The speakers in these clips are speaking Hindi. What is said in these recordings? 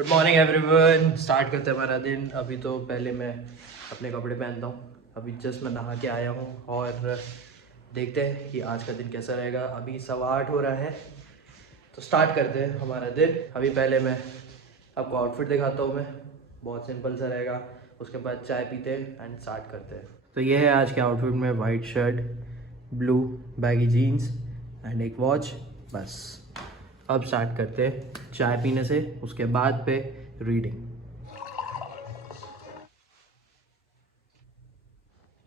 Good morning everyone. स्टार्ट करते हैं हमारा दिन। अभी तो पहले मैं अपने कपड़े पहनता हूँ। अभी जस्ट मैं नहा के आया हूँ और देखते हैं कि आज का दिन कैसा रहेगा। अभी 8:15 हो रहा है, तो स्टार्ट करते हैं हमारा दिन। अभी पहले मैं आपको आउटफिट दिखाता हूँ। मैं बहुत सिंपल सा रहेगा, उसके बाद चाय पीते हैं एंड स्टार्ट करते हैं। तो ये है आज के आउटफिट में, white shirt, blue baggy jeans and एक वॉच, बस। अब स्टार्ट करते हैं चाय पीने से, उसके बाद पे रीडिंग।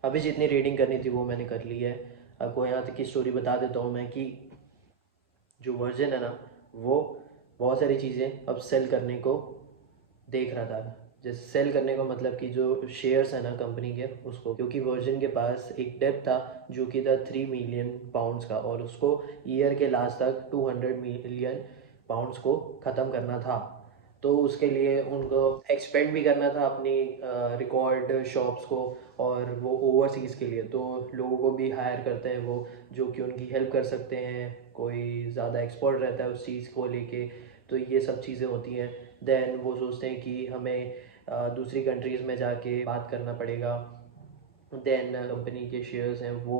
अभी जितनी रीडिंग करनी थी वो मैंने कर ली है। आपको यहाँ तक की स्टोरी बता देता हूँ मैं कि जो वर्जन है ना, वो बहुत सारी चीज़ें अब सेल करने को देख रहा था। जैसे सेल करने का मतलब कि जो शेयर्स है ना कंपनी के, उसको, क्योंकि वर्जन के पास एक डेब्ट था जो कि था 3 मिलियन पाउंड्स का, और उसको ईयर के लास्ट तक 200 मिलियन पाउंड्स को ख़त्म करना था। तो उसके लिए उनको एक्सपेंड भी करना था अपनी रिकॉर्ड शॉप्स को, और वो ओवरसीज़ के लिए तो लोगों को भी हायर करते हैं वो, जो कि उनकी हेल्प कर सकते हैं। कोई ज़्यादा एक्सपर्ट रहता है उस चीज़ को लेके, तो ये सब चीज़ें होती हैं। देन वो सोचते हैं कि हमें दूसरी कंट्रीज़ में जाके बात करना पड़ेगा। देन कंपनी के शेयर्स हैं वो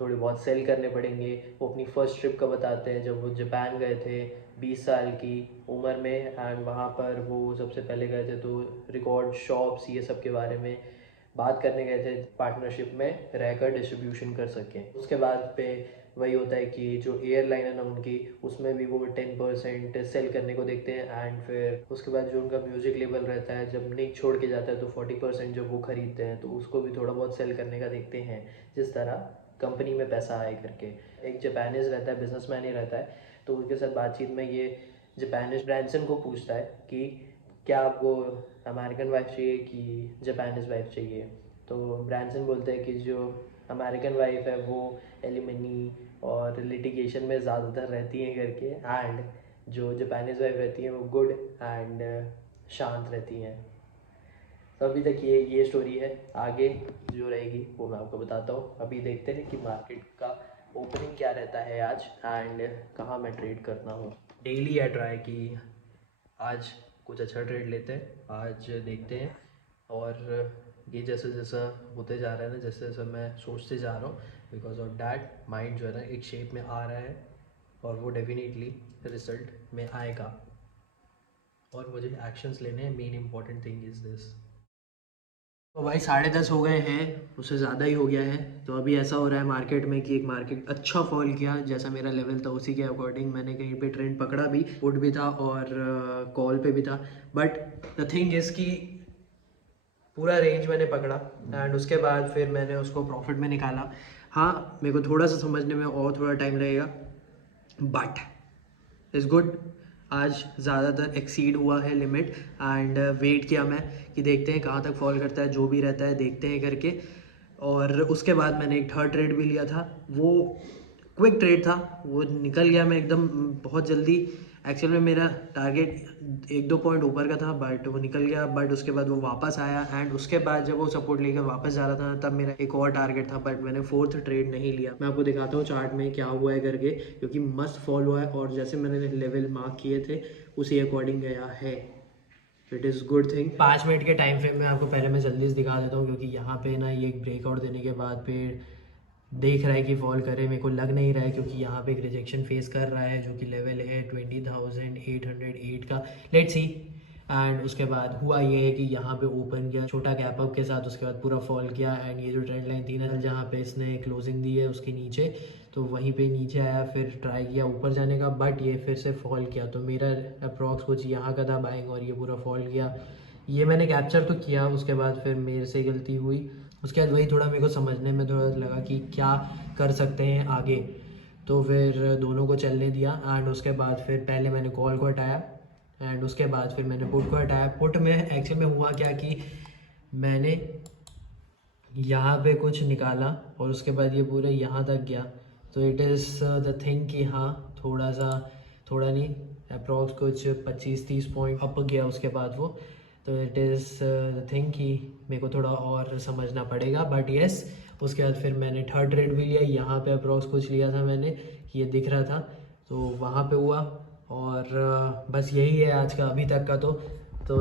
थोड़े बहुत सेल करने पड़ेंगे। वो अपनी फ़र्स्ट ट्रिप का बताते हैं जब वो जापान गए थे 20 साल की उम्र में, एंड वहाँ पर वो सबसे पहले गए थे, तो रिकॉर्ड शॉप्स ये सब के बारे में बात करने गए थे, पार्टनरशिप में रहकर डिस्ट्रीब्यूशन कर सकें। उसके बाद पे वही होता है कि जो एयरलाइन है ना उनकी, उसमें भी वो 10% सेल करने को देखते हैं। एंड फिर उसके बाद जो उनका म्यूज़िक लेबल रहता है, जब निक छोड़ के जाता है तो 40% जब वो ख़रीदते हैं तो उसको भी थोड़ा बहुत सेल करने का देखते हैं, जिस तरह कंपनी में पैसा आए करके। एक जापानीज़ रहता है, बिजनेसमैन ही रहता है, तो उनके साथ बातचीत में ये जापानीज़ ब्रांसन को पूछता है कि क्या आपको अमेरिकन वाइफ चाहिए कि जापानीज़ वाइफ चाहिए। तो ब्रांसन बोलते हैं कि जो अमेरिकन वाइफ है वो एलिमनी और लिटिगेशन में ज़्यादातर रहती हैं करके, एंड जो जापानीज़ वाइफ रहती हैं वो गुड एंड शांत रहती हैं। तो अभी तक ये स्टोरी है। आगे जो रहेगी वो मैं आपको बताता हूँ। अभी देखते हैं कि मार्केट का ओपनिंग क्या रहता है आज, एंड कहाँ मैं ट्रेड करता हूँ। डेली या ट्राई कि आज कुछ अच्छा ट्रेड लेते हैं, आज देखते हैं। और ये जैसे जैसा होते जा रहा है ना, जैसे जैसे मैं सोचते जा रहा हूँ, बिकॉज ऑफ डैट माइंड जो है ना एक शेप में आ रहा है, और वो डेफिनेटली रिजल्ट में आएगा। और मुझे एक्शंस लेने हैं। Main important thing is this. तो भाई 10:30 हो गए हैं, उससे ज़्यादा ही हो गया है। तो अभी ऐसा हो रहा है मार्केट में कि एक मार्केट अच्छा फॉल किया, जैसा मेरा लेवल था उसी के अकॉर्डिंग मैंने कहीं पे ट्रेंड पकड़ा भी, पुट भी था और कॉल पे भी था। बट द थिंग इज़ कि पूरा रेंज मैंने पकड़ा, एंड उसके बाद फिर मैंने उसको प्रॉफिट में निकाला। हाँ, मेरे को थोड़ा सा समझने में और थोड़ा टाइम लगेगा, बट इज़ गुड। आज ज़्यादातर एक्सीड हुआ है लिमिट, एंड वेट किया मैं कि देखते हैं कहाँ तक फॉल करता है, जो भी रहता है देखते हैं करके। और उसके बाद मैंने एक थर्ड ट्रेड भी लिया था। वो क्विक ट्रेड था, वो निकल गया मैं एकदम बहुत जल्दी। एक्चुअल में मेरा टारगेट 1-2 पॉइंट ऊपर का था, बट वो निकल गया। बट उसके बाद वो वापस आया, एंड उसके बाद जब वो सपोर्ट लेकर वापस जा रहा था तब मेरा एक और टारगेट था, बट मैंने फोर्थ ट्रेड नहीं लिया। मैं आपको दिखाता हूँ चार्ट में क्या हुआ है करके, क्योंकि मस्त फॉल हुआ है और जैसे मैंने लेवल मार्क किए थे उसी अकॉर्डिंग गया है। It is good thing. 5 minute के टाइम फ्रेम में आपको पहले मैं जल्दी से दिखा देता हूँ, क्योंकि यहाँ पे ना ये एक ब्रेकआउट देने के बाद फिर देख रहा है कि फॉल करे, मेरे को लग नहीं रहा है, क्योंकि यहाँ पे एक रिजेक्शन फेस कर रहा है जो कि लेवल है 20,808 का। Let's see. एंड उसके बाद हुआ ये है कि यहाँ पे ओपन किया छोटा गैप अप के साथ, उसके बाद पूरा फॉल किया। एंड ये जो ट्रेंड लाइन थी ना जहाँ पे इसने क्लोजिंग दी है उसके नीचे, तो वहीं पे नीचे आया, फिर ट्राई किया ऊपर जाने का, बट ये फिर से फॉल किया। तो मेरा अप्रॉक्स कुछ यहाँ का था बाइंग, और ये पूरा फॉल किया। ये मैंने कैप्चर तो किया, उसके बाद फिर मेरे से गलती हुई। उसके बाद वही थोड़ा मेरे को समझने में थोड़ा लगा कि क्या कर सकते हैं आगे, तो फिर दोनों को चलने दिया। एंड उसके बाद फिर पहले मैंने कॉल को हटाया, एंड उसके बाद फिर मैंने पुट को हटाया। पुट में एक्चुअल में हुआ क्या कि मैंने यहाँ पे कुछ निकाला, और उसके बाद ये पूरा यहाँ तक गया। तो इट इज़ द थिंग कि हाँ थोड़ा सा, थोड़ा नहीं, अप्रॉक्स कुछ 25-30 पॉइंट अप गया उसके बाद वो। तो इट इज़ द थिंग कि मेरे को थोड़ा और समझना पड़ेगा, बट येस। उसके बाद फिर मैंने थर्ड ट्रेड भी लिया, यहाँ पे अप्रॉक्स कुछ लिया था मैंने, ये दिख रहा था, तो वहाँ पे हुआ। और बस यही है आज का अभी तक का। तो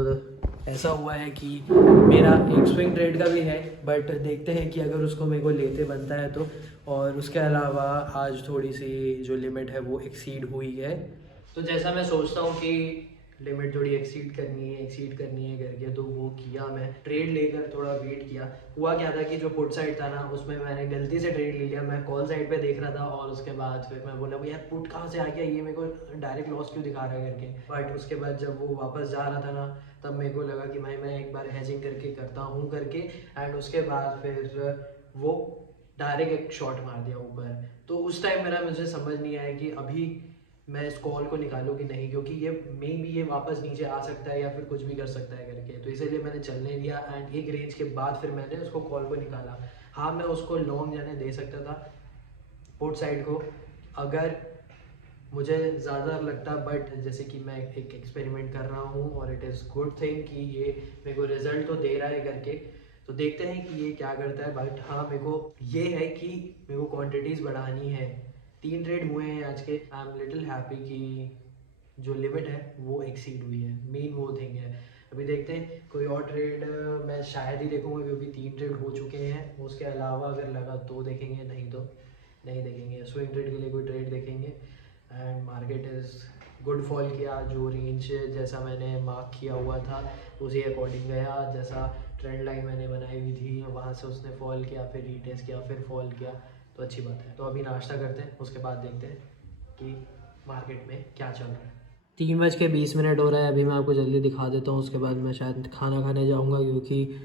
ऐसा हुआ है कि मेरा एक स्विंग ट्रेड का भी है, बट देखते हैं कि अगर उसको मेरे को लेते बनता है तो। और उसके अलावा आज थोड़ी सी जो लिमिट है वो एक्सीड हुई है। तो जैसा मैं सोचता हूँ कि लिमिट थोड़ी एक्सीड करनी है करके, तो वो किया। मैं ट्रेड लेकर थोड़ा वेट किया। हुआ क्या था कि जो पुट साइड था ना, उसमें मैंने गलती से ट्रेड ले लिया। मैं कॉल साइड पे देख रहा था और उसके बाद फिर मैं बोला यार पुट कहाँ से आ गया, ये मेरे को डायरेक्ट लॉस क्यों दिखा रहा है करके। बट उसके बाद जब वो वापस जा रहा था ना, तब मेरे को लगा कि भाई मैं एक बार हेजिंग करके करता हूँ करके। एंड उसके बाद फिर वो डायरेक्ट एक शॉट मार दिया ऊपर। तो उस टाइम मेरा मुझे समझ नहीं आया कि अभी मैं इस कॉल को निकालूँ कि नहीं, क्योंकि ये मे भी ये वापस नीचे आ सकता है या फिर कुछ भी कर सकता है करके। तो इसीलिए मैंने चलने दिया एंड एक रेंज के बाद फिर मैंने उसको कॉल को निकाला। हाँ, मैं उसको लॉन्ग जाने दे सकता था पुट साइड को अगर मुझे ज़्यादा लगता, बट जैसे कि मैं एक एक्सपेरिमेंट कर रहा हूँ और इट इज़ गुड थिंग कि ये मेरे को रिजल्ट तो दे रहा है करके। तो देखते हैं कि ये क्या करता है। बट हाँ, मेरे को ये है कि मेरे को क्वांटिटीज़ बढ़ानी है। 3 ट्रेड हुए हैं आज के। आई एम लिटिल हैप्पी कि जो लिमिट है वो एक्सीड हुई है। मेन वो थिंग है। अभी देखते हैं कोई और ट्रेड मैं शायद ही देखूँगा, क्योंकि 3 ट्रेड हो चुके हैं। उसके अलावा अगर लगा तो देखेंगे, नहीं तो नहीं देखेंगे। स्विंग ट्रेड के लिए कोई ट्रेड देखेंगे। And market is good fall किया। जो रेंज जैसा मैंने मार्क किया हुआ था उसी अकॉर्डिंग गया। जैसा ट्रेंड लाइन मैंने बनाई हुई थी वहाँ से उसने फॉल किया, फिर रीटेस्ट किया, फिर फॉल किया। तो अच्छी बात है। तो अभी नाश्ता करते हैं, उसके बाद देखते हैं कि मार्केट में क्या चल रहा है। 3:20 हो रहा है। अभी मैं आपको जल्दी दिखा देता हूँ, उसके बाद मैं शायद खाना खाने जाऊँगा, क्योंकि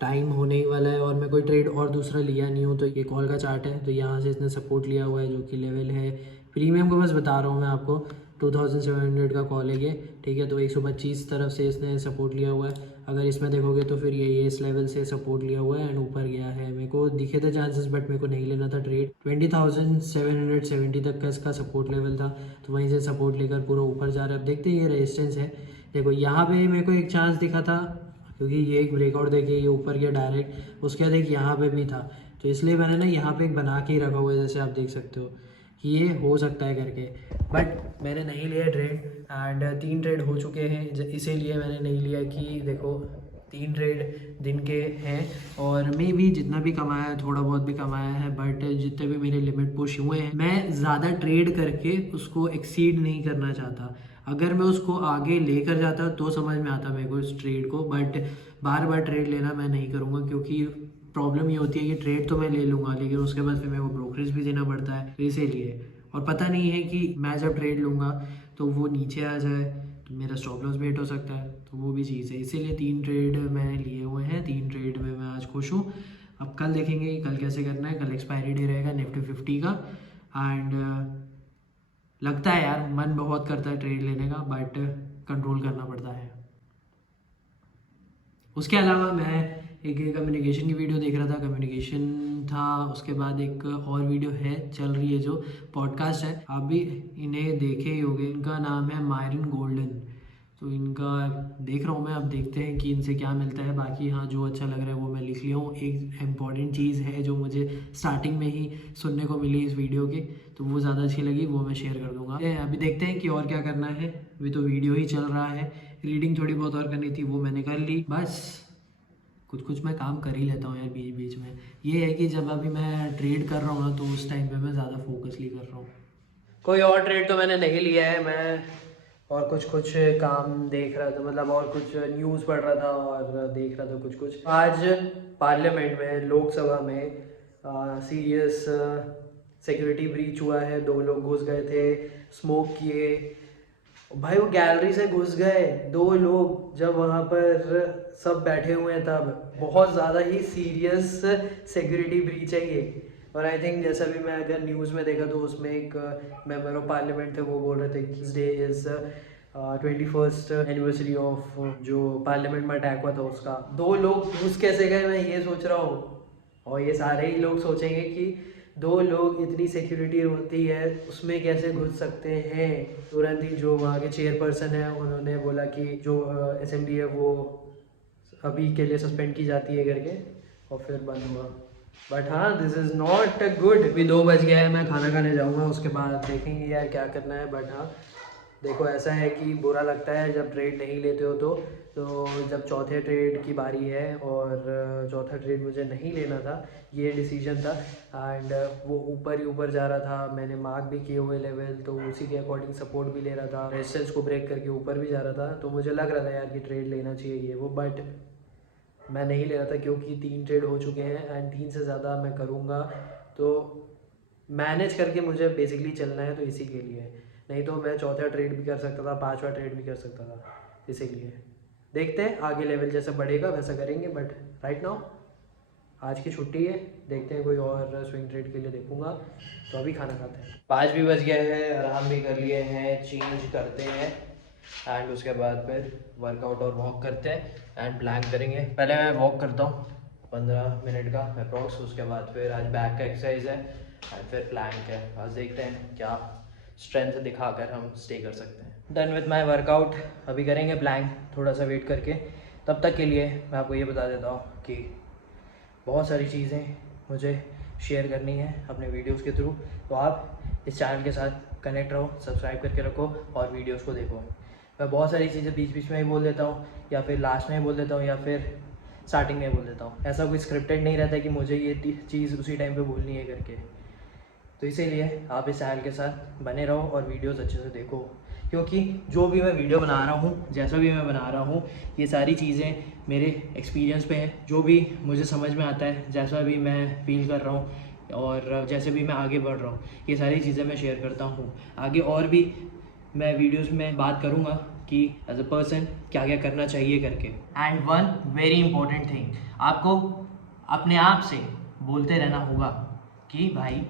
टाइम होने ही वाला है। और मैं कोई ट्रेड और दूसरा लिया नहीं हूँ। तो ये कॉल का चार्ट है, तो यहाँ से इसने सपोर्ट लिया हुआ है जो कि लेवल है प्रीमियम को बस बता रहा हूँ मैं आपको। 2700 का कॉल है ये, ठीक है। तो 125 तरफ से इसने सपोर्ट लिया हुआ है। अगर इसमें देखोगे तो फिर ये इस लेवल से सपोर्ट लिया हुआ है एंड ऊपर गया है। मेरे को दिखे थे चांसेस, बट मेरे को नहीं लेना था ट्रेड। 20,770 तक का इसका सपोर्ट लेवल था, तो वहीं से सपोर्ट लेकर पूरा ऊपर जा रहा है। अब देखते हैं, ये रेजिस्टेंस है। देखो यहाँ पे मेरे को एक चांस दिखा था, क्योंकि ये एक ब्रेकआउट देखिए, ये ऊपर गया डायरेक्ट। उसके बाद एक यहाँ पे भी था, तो इसलिए मैंने ना यहाँ पे एक बना के ही रखा हुआ है, जैसे आप देख सकते हो कि ये हो सकता है करके। बट मैंने नहीं लिया ट्रेड एंड 3 ट्रेड हो चुके हैं। इसीलिए मैंने नहीं लिया कि देखो 3 ट्रेड दिन के हैं और मैं भी जितना भी कमाया है थोड़ा बहुत भी कमाया है, बट जितने भी मेरे लिमिट पुश हुए हैं मैं ज़्यादा ट्रेड करके उसको एक्सीड नहीं करना चाहता। अगर मैं उसको आगे लेकर जाता तो समझ में आता मेरे को इस ट्रेड को, बट बार बार ट्रेड लेना मैं नहीं करूँगा। क्योंकि प्रॉब्लम ये होती है कि ट्रेड तो मैं ले लूँगा, लेकिन उसके बाद फिर मेरे को ब्रोकरेज भी देना पड़ता है, तो इसीलिए। और पता नहीं है कि मैं जब ट्रेड लूँगा तो वो नीचे आ जाए तो मेरा स्टॉप लॉस भी हिट हो सकता है, तो वो भी चीज़ है। इसीलिए 3 ट्रेड मैंने लिए हुए हैं। 3 ट्रेड में मैं आज खुश हूँ। अब कल देखेंगे कि कल कैसे करना है। कल एक्सपायरी डे रहेगा निफ्टी 50 का एंड लगता है यार मन बहुत करता है ट्रेड लेने का, बट कंट्रोल करना पड़ता है। उसके अलावा मैं एक कम्युनिकेशन की वीडियो देख रहा था। कम्युनिकेशन था, उसके बाद एक और वीडियो है चल रही है जो पॉडकास्ट है, आप भी इन्हें देखे ही होंगे। इनका नाम है मायरन गोल्डन। तो इनका देख रहा हूँ मैं, अब देखते हैं कि इनसे क्या मिलता है। बाकी हाँ, जो अच्छा लग रहा है वो मैं लिख लिया हूँ। एक इम्पॉर्टेंट चीज़ है जो मुझे स्टार्टिंग में ही सुनने को मिली इस वीडियो की, तो वो ज़्यादा अच्छी लगी, वो मैं शेयर कर दूँगा। अभी देखते हैं कि और क्या करना है। अभी तो वीडियो ही चल रहा है। रीडिंग थोड़ी बहुत और करनी थी, वो मैंने कर ली। बस कुछ मैं काम कर ही लेता हूँ यार बीच बीच में। ये है कि जब अभी मैं ट्रेड कर रहा हूँ ना, तो उस टाइम पे मैं ज़्यादा फोकसली कर रहा हूँ। कोई और ट्रेड तो मैंने नहीं लिया है। मैं और कुछ काम देख रहा था, मतलब और कुछ न्यूज़ पढ़ रहा था और देख रहा था कुछ। आज पार्लियामेंट में, लोकसभा में सीरियस सिक्योरिटी ब्रीच हुआ है। 2 लोग घुस गए थे, स्मोक किए। भाई वो गैलरी से घुस गए 2 लोग, जब वहाँ पर सब बैठे हुए हैं तब। बहुत ज़्यादा ही सीरियस सिक्योरिटी ब्रीच है ये। और आई थिंक जैसा भी मैं अगर न्यूज़ में देखा तो उसमें एक मेंबर ऑफ पार्लियामेंट थे, वो बोल रहे थे कि इस day is 21st anniversary of जो पार्लियामेंट में अटैक हुआ था उसका। 2 लोग घुस कैसे गए, मैं ये सोच रहा हूँ। और ये सारे ही लोग सोचेंगे कि 2 लोग, इतनी सिक्योरिटी होती है उसमें कैसे घुस सकते हैं। तुरंत ही जो वहाँ के चेयरपर्सन है उन्होंने बोला कि जो असेंबली है वो अभी के लिए सस्पेंड की जाती है करके, और फिर बंद हुआ। बट हाँ, दिस इज़ नॉट गुड। अभी 2 बज गया है, मैं खाना खाने जाऊँगा, उसके बाद देखेंगे यार क्या करना है। बट हाँ, देखो ऐसा है कि बुरा लगता है जब ट्रेड नहीं लेते हो तो जब चौथे ट्रेड की बारी है और चौथा ट्रेड मुझे नहीं लेना था, ये डिसीजन था। एंड वो ऊपर ही ऊपर जा रहा था, मैंने मार्क भी किए हुए लेवल, तो उसी के अकॉर्डिंग सपोर्ट भी ले रहा था, रेजिस्टेंस को ब्रेक करके ऊपर भी जा रहा था। तो मुझे लग रहा था यार कि ट्रेड लेना चाहिए ये वो, बट मैं नहीं ले रहा था क्योंकि 3 ट्रेड हो चुके हैं एंड 3 से ज़्यादा मैं करूँगा तो मैनेज करके मुझे बेसिकली चलना है, तो इसी के लिए। नहीं तो मैं चौथा ट्रेड भी कर सकता था, 5वां ट्रेड भी कर सकता था, इसीलिए देखते हैं आगे लेवल जैसा बढ़ेगा वैसा करेंगे। बट राइट नाउ आज की छुट्टी है, देखते हैं कोई और स्विंग ट्रेड के लिए देखूंगा। तो अभी खाना खाते हैं। 5 भी बज गए हैं, आराम भी कर लिए हैं, चेंज करते हैं एंड उसके बाद फिर वर्कआउट और वॉक करते हैं एंड प्लान करेंगे। पहले मैं वॉक करता हूँ 15 मिनट का अप्रॉक्स, उसके बाद फिर आज बैक का एक्सरसाइज है एंड फिर प्लैंक है। आज देखते हैं क्या स्ट्रेंथ दिखाकर हम स्टे कर सकते हैं। डन विथ माई वर्कआउट, अभी करेंगे प्लैंक, थोड़ा सा वेट करके। तब तक के लिए मैं आपको ये बता देता हूँ कि बहुत सारी चीज़ें मुझे शेयर करनी है अपने वीडियोस के थ्रू, तो आप इस चैनल के साथ कनेक्ट रहो, सब्सक्राइब करके रखो और वीडियोस को देखो। मैं बहुत सारी चीज़ें बीच बीच में ही बोल देता हूँ, या फिर लास्ट में ही बोल देता हूँ, या फिर स्टार्टिंग में बोल देता हूँ। ऐसा कोई स्क्रिप्टेड नहीं रहता है कि मुझे ये चीज़ उसी टाइम पे बोलनी है करके। तो इसीलिए आप इस चैनल के साथ बने रहो और वीडियोस अच्छे से देखो, क्योंकि जो भी मैं वीडियो बना रहा हूँ, जैसा भी मैं बना रहा हूँ, ये सारी चीज़ें मेरे एक्सपीरियंस पे हैं। जो भी मुझे समझ में आता है, जैसा भी मैं फील कर रहा हूँ और जैसे भी मैं आगे बढ़ रहा हूँ, ये सारी चीज़ें मैं शेयर करता हूँ। आगे और भी मैं वीडियोस में बात करूँगा कि एज अ पर्सन क्या क्या करना चाहिए करके। And one very important thing, आपको अपने आप से बोलते रहना होगा कि भाई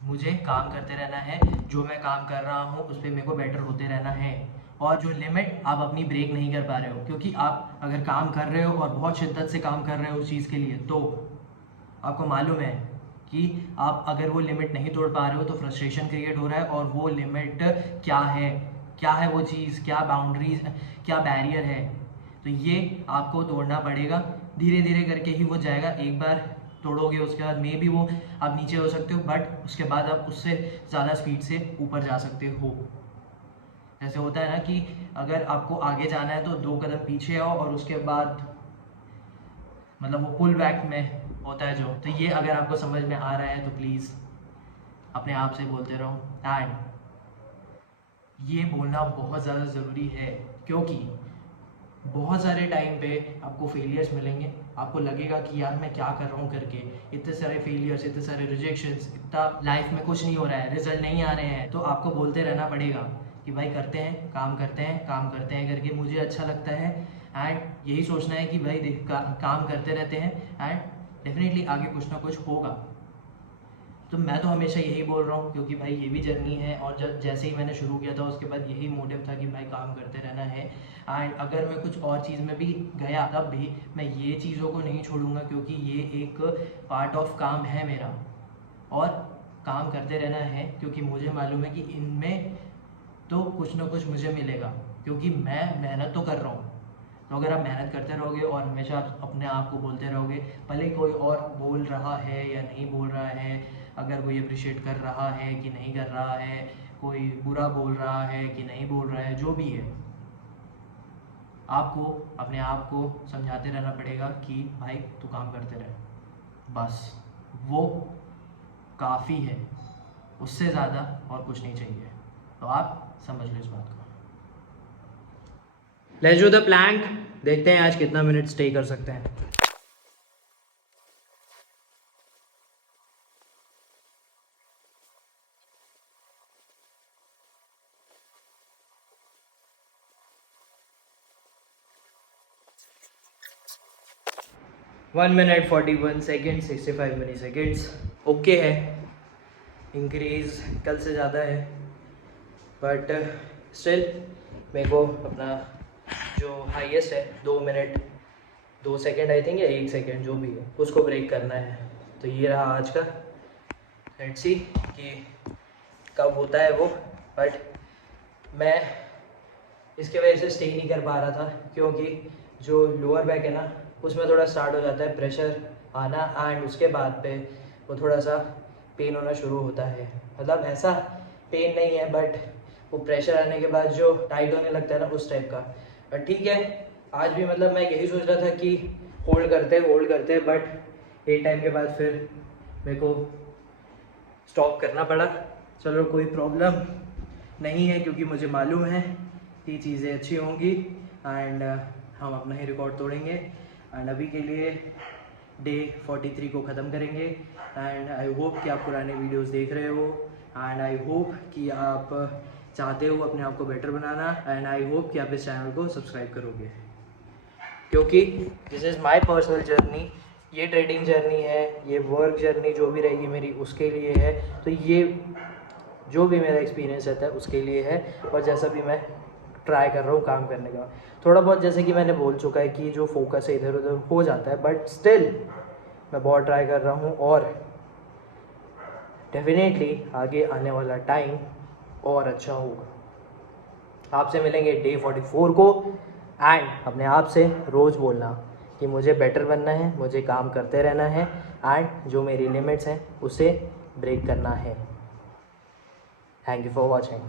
मुझे काम करते रहना है, जो मैं काम कर रहा हूँ उस पर मेरे को बेटर होते रहना है। और जो लिमिट आप अपनी ब्रेक नहीं कर पा रहे हो, क्योंकि आप अगर काम कर रहे हो और बहुत शिद्दत से काम कर रहे हो उस चीज़ के लिए, तो आपको मालूम है कि आप अगर वो लिमिट नहीं तोड़ पा रहे हो तो फ्रस्ट्रेशन क्रिएट हो रहा है। और वो लिमिट क्या है वो चीज़, क्या बाउंड्रीज, क्या बैरियर है, तो ये आपको तोड़ना पड़ेगा। धीरे धीरे करके ही वो जाएगा। एक बार तोड़ोगे उसके बाद मे भी वो आप नीचे हो सकते हो, बट उसके बाद आप उससे ज़्यादा स्पीड से ऊपर जा सकते हो। जैसे होता है ना कि अगर आपको आगे जाना है तो 2 कदम पीछे आओ और उसके बाद मतलब वो पुल बैक में होता है जो। तो ये अगर आपको समझ में आ रहा है तो प्लीज़ अपने आप से बोलते रहो। एंड ये बोलना बहुत ज़्यादा ज़रूरी है, क्योंकि बहुत सारे टाइम पे आपको फेलियर्स मिलेंगे, आपको लगेगा कि यार मैं क्या कर रहा हूँ करके, इतने सारे फेलियर्स, इतने सारे रिजेक्शंस, इतना लाइफ में कुछ नहीं हो रहा है, रिजल्ट नहीं आ रहे हैं। तो आपको बोलते रहना पड़ेगा कि भाई करते हैं, काम करते हैं, काम करते हैं करके मुझे अच्छा लगता है। एंड यही सोचना है कि भाई काम करते रहते हैं एंड डेफिनेटली आगे कुछ ना कुछ होगा। तो मैं तो हमेशा यही बोल रहा हूँ, क्योंकि भाई ये भी जर्नी है। और जब जैसे ही मैंने शुरू किया था उसके बाद यही मोटिव था कि भाई काम करते रहना है। एंड अगर मैं कुछ और चीज़ में भी गया तब भी मैं ये चीज़ों को नहीं छोड़ूंगा, क्योंकि ये एक पार्ट ऑफ काम है मेरा। और काम करते रहना है, क्योंकि मुझे मालूम है कि इनमें तो कुछ ना कुछ मुझे मिलेगा, क्योंकि मैं मेहनत तो कर रहा हूँ। तो अगर आप मेहनत करते रहोगे और हमेशा आप अपने आप को बोलते रहोगे, भले कोई और बोल रहा है या नहीं बोल रहा है, अगर कोई अप्रिशिएट कर रहा है कि नहीं कर रहा है, कोई बुरा बोल रहा है कि नहीं बोल रहा है, जो भी है, आपको अपने आप को समझाते रहना पड़ेगा कि भाई तू काम करते रहे, बस वो काफ़ी है, उससे ज़्यादा और कुछ नहीं चाहिए। तो आप समझ लो इस बात को। लेट्स डू द प्लैंक, देखते हैं आज कितना मिनट स्टे कर सकते हैं। वन मिनट 41 सेकेंड, 65 मिली सेकेंड्स ओके है। इंक्रीज कल से ज़्यादा है, बट स्टिल मेरे को अपना जो हाईएस्ट है 2 मिनट 2 सेकेंड आई थिंक, या 1 सेकेंड जो भी है, उसको ब्रेक करना है। तो ये रहा आज का। लेट्स सी कि कब होता है वो। बट मैं इसके वजह से स्टे नहीं कर पा रहा था, क्योंकि जो लोअर बैक है ना, उसमें थोड़ा स्टार्ट हो जाता है प्रेशर आना, एंड उसके बाद पे वो थोड़ा सा पेन होना शुरू होता है। मतलब ऐसा पेन नहीं है, बट वो प्रेशर आने के बाद जो टाइट होने लगता है ना, उस टाइप का। बट ठीक है, आज भी मतलब मैं यही सोच रहा था कि होल्ड करते, बट एक टाइम के बाद फिर मेरे को स्टॉप करना पड़ा। चलो कोई प्रॉब्लम नहीं है, क्योंकि मुझे मालूम है कि चीज़ें अच्छी होंगी एंड हम अपना ही रिकॉर्ड तोड़ेंगे। एंड अभी के लिए डे 43 को ख़त्म करेंगे। एंड आई होप कि आप पुराने वीडियोस देख रहे हो, एंड आई होप कि आप चाहते हो अपने आप को better banana, and I hope कि आप इस चैनल को सब्सक्राइब करोगे, क्योंकि this is my personal journey. ये ट्रेडिंग जर्नी है, ये वर्क जर्नी जो भी रहेगी मेरी उसके लिए है। तो ये जो भी मेरा एक्सपीरियंस रहता है उसके लिए है, और जैसा भी मैं ट्राई कर रहा हूँ काम करने का, थोड़ा बहुत जैसे कि मैंने बोल चुका है कि जो फोकस है इधर उधर हो जाता है, बट स्टिल मैं बहुत ट्राई कर रहा हूँ। और डेफिनेटली आगे आने वाला टाइम और अच्छा होगा। आपसे मिलेंगे डे 44 को, एंड अपने आप से रोज़ बोलना कि मुझे बेटर बनना है, मुझे काम करते रहना है, एंड जो मेरी लिमिट्स हैं उसे ब्रेक करना है। Thank you for watching.